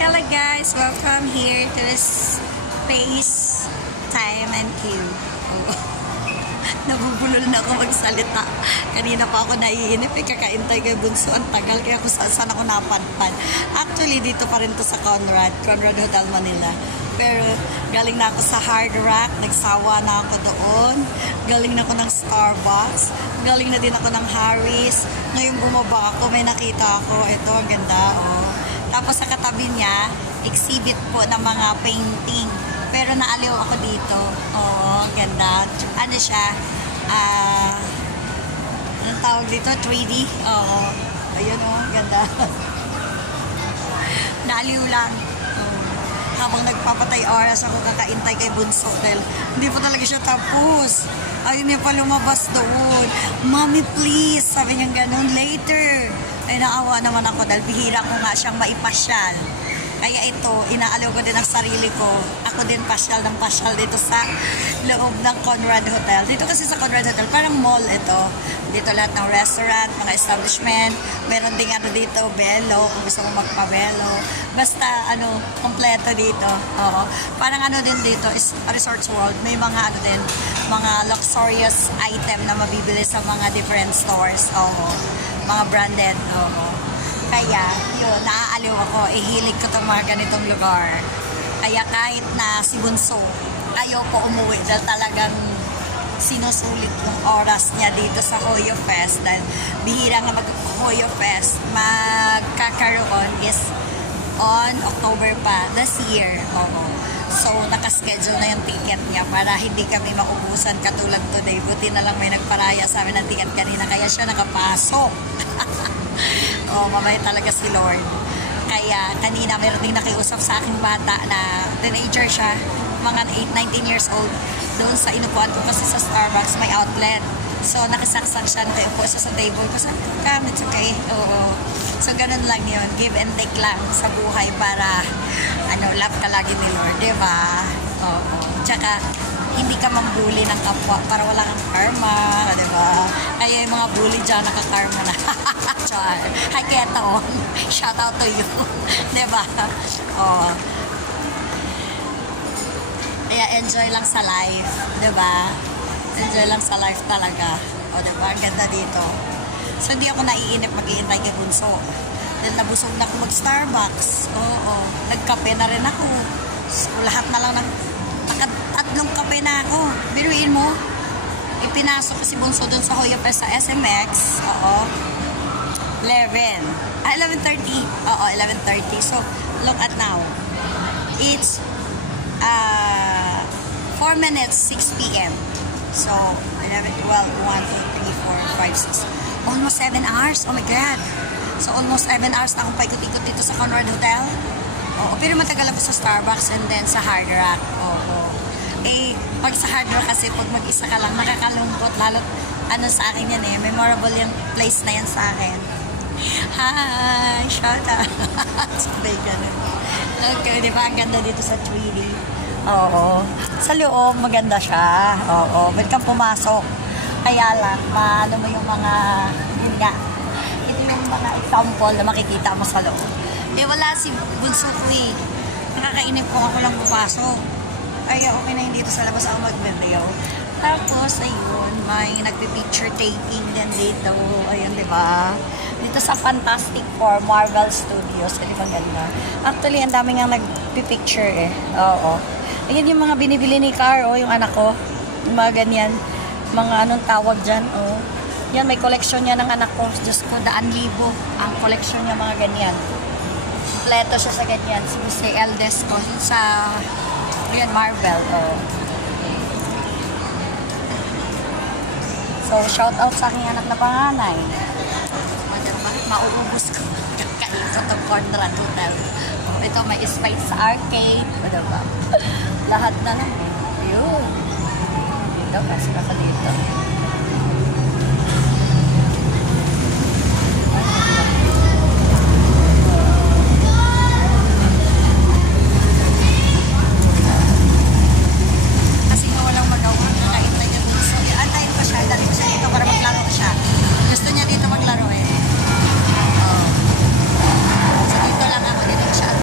Hello guys, welcome here to this Space, Time and Q. Oh. Nabubulol na ako magsalita. Kanina pa ako naiinip, kakaintay kay Bunso. Ang tagal, kaya kung saan ako napadpad. Actually, dito pa rin to sa Conrad Hotel Manila. Pero galing na ako sa Hard Rock, nagsawa na ako doon. Galing na ako ng Starbucks. Galing na din ako ng Harris. Ngayon bumaba ako, may nakita ako. Ito, ang ganda, oh. Tapos sa katabi niya, exhibit po ng mga painting. Pero naaliw ako dito. Oo, ganda. Ano siya? Anong tawag dito? 3D? Oo. Ayun o, ganda. Naaliw lang. Habang nagpapatay oras ako kakaintay kay Bunso dahil hindi pa talaga siya tapos. Ayun niya pa lumabas doon. Mommy please, sabi niya ganun, later. Ay naawa naman ako dahil bihira ko nga siyang maipasyal. Kaya ito, inaalaw ko din ang sarili ko. Ako din pasyal ng pasyal dito sa loob ng Conrad Hotel. Dito kasi sa Conrad Hotel, parang mall ito. Dito lahat ng restaurant, mga establishment. Meron ding ano dito, belo, kung gusto mo magpa-belo. Basta ano, kompleto dito. Oo. Parang ano din dito, is Resorts World. May mga ano din, mga luxurious item na mabibili sa mga different stores. Oo. Mga branded. Oo. Kaya, yun, naaaliw ako. Ihilig ko itong mga ganitong lugar. Kaya kahit na si Bunso, ayoko umuwi dahil talagang sinusulit yung oras niya dito sa Hoyo Fest. Dahil bihira nga mag-Hoyo Fest, magkakaroon is on October pa, this year. Oo. So, nakaschedule na yung ticket niya para hindi kami maubusan katulad today. Buti na lang may nagparaya sa amin ng ticket kanina, kaya siya nakapasok. Oh, mabait talaga si Lord. Kaya kanina meron ding nakiusap sa aking bata na teenager siya, mga 19 years old. Doon sa inupuan ko kasi sa Starbucks may outlet. So nakisaksak siya, nakaupo siya sa table ko. Sabi ko, come, it's okay. Oo. So ganun lang yun. Give and take lang sa buhay para love ka lagi ni Lord, diba? Oo. Tsaka hindi ka mambuli ng kapwa para wala kang karma, diba? Kaya yung mga bully dyan nakakarma na. Char. Hi, Keton. Shout out to you. Diba? Oh. Kaya enjoy lang sa life. Diba? Enjoy lang sa life talaga. O, diba? Ang ganda dito. So, hindi ako naiinip mag-iintay kay Bunso. Dahil nabusog na ako mag-Starbucks. Oo. Nagkape na rin ako. So, lahat na lang tatlong kape na ako. Biruin mo. Ipinasok ko si Bunso dun sa Hoyo Fest sa SMX. Oo. 11. 11:30. Oo, 11:30. So, look at now. It's 4 minutes, 6 p.m. So, 11, 12, 1, 2, 3, 4, 5, 6. Almost 7 hours. Oh my God. So, almost 7 hours na akong paikot-ikot dito sa Conrad Hotel. Oo, pero matagal ako sa Starbucks and then sa Hard Rock. Oo. Eh, pag sa Hard Rock kasi, pag mag-isa ka lang, nakakalungkot. Lalo, sa akin yan eh. Memorable yung place na yan sa akin. Hi! Shout out! Sabay ganun. Okay, di ba? Ang ganda dito sa 3D. Oo. Sa loob, maganda siya. Oo. Ba't kang pumasok? Kaya lang, maano mo yung mga, yun nga, ito yung mga example na makikita mo sa loob. Eh, wala si Bunso ko eh. Nakakainip ko ako lang pupasok. Ay, okay na hindi dito sa labas ako mag-video. Tapos, ayun, may nagpi-picture taking din dito. Ayun, di ba? Dito sa Fantastic Four Marvel Studios. Di ba ganda? Actually, ang dami nga nagpi-picture eh. Oo. Ayun yung mga binibili ni Car, yung anak ko. Yung mga ganyan. Mga anong tawag dyan, Yan, may collection niya ng anak ko. Diyos ko, 100,000 ang collection niya, mga ganyan. Kompleto siya sa ganyan. Si eldest ko sa yan, Marvel, So, shout out sa aking anak na panganay. Mauubos ko. Kakaikot ang Conrad Hotel. Ito, may Spice Arcade. Diba? Lahat na lang. Yun. Dito, kasi ako dito.